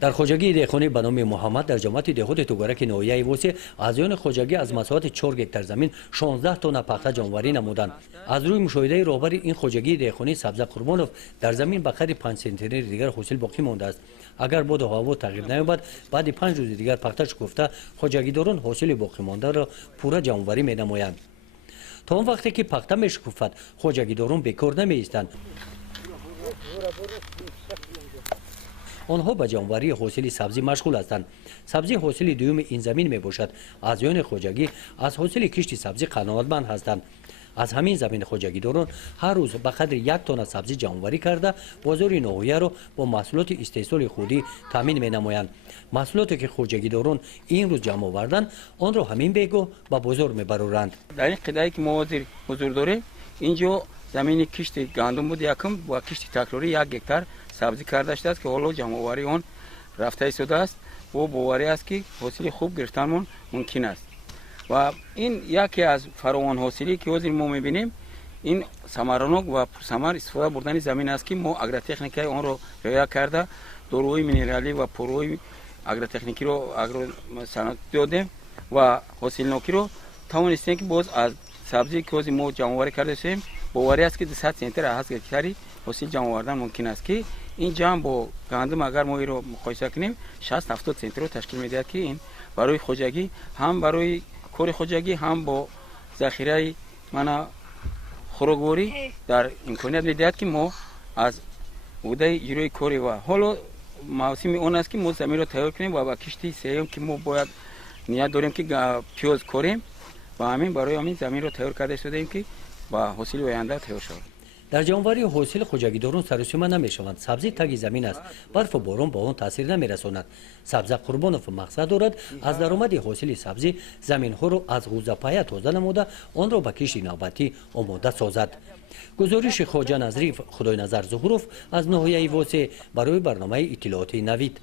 در خوجگی دهخانی به نام محمد در جماعت دهات توگرک نویه واسه ازیان خوجگی از مساحت 4 گکتار زمین 16 تن پخته جانوری نمودند. از روی مشاهده رهبر این خوجگی دهخانی سبزه قربانوف در زمین به قدر 5 سانتی دیگر حاصل باقی مانده است. اگر باد و هوا تغییر نیابد بعد 5 روز دیگر پخته شکفته خوجگیداران حاصل باقی مانده را پورا جانوری می نمایند. تا اون وقتی که پخته می شکفد خوجگیداران بیکار نمی ایستند. آنها به جانوری حاصل سبزی مشغول هستند. سبزی حاصل دوم این زمین می باشد. ازیان خوجگی از حاصل کشت سبزی قناعتمند هستند. از همین زمین خوجگیداران هر روز به قدر 1 تن سبزی جانوری کرده بازار ناحیه را با محصولات استحصال خودی تامین می نمایند. محصولاتی که خوجگیداران این روز جمع آوردند آن را همین بیگاه به بازار می برورند. در این قطعه که ما حضور داریم اینجا زمین کشت گندم بود یکم با کشت تکراری 1 گکتار سبزی کرده شده است که حالا جمع آوری آن رفته ایستاده است و باوری است که حاصل خوب گرفتن ممکن است. و این یکی از فراوان حاصلی که حاضر ما می‌بینیم این ثمرانک و پرثمر استفاده بردن زمین است که ما اگرتکنیکی آن را رعایت کرده داروهای مینرالی و پروهای اگرتکنیکی رو صنعت دادیم و حاصلناکی رو توانستیم که باز از سبزی که حاضر ما جمع آوری کرده ایم باوری است که 200 سنتی را از گکتاری حاصل جمع آوردن ممکن است که این جمع با گندم اگر ما این رو مقایسه کنیم 60 70 سنتی رو تشکیل میده که این برای خوجگی هم برای کار خوجگی هم با ذخیره من خوراکواری در امکانیت میدهد که ما از بوده جلوی کاری و حالا موسم اون است که ما زمین رو تیار کنیم و با کشتی سیام که ما باید نیت داریم که پیاز کاریم و همین برای همین زمین رو تیار کرده شده ایم که با حاصل آینده تیار شود. در جانوری حاصل خوجگیداران سرسیمه نمیشوند. سبزی تگ زمین است. برف و باران با آن تاثیر نمیرساند. سبزه قربانوف مقصد دارد از درآمد حاصل سبزی زمین ها را از غوزه‌پایه تازه نموده آن را به کشت نوبتی آماده سازد. گزارش خواجه نظریف خدای نظر ظهوروف از ناحیه واسه برای برنامه اطلاعاتی نوید.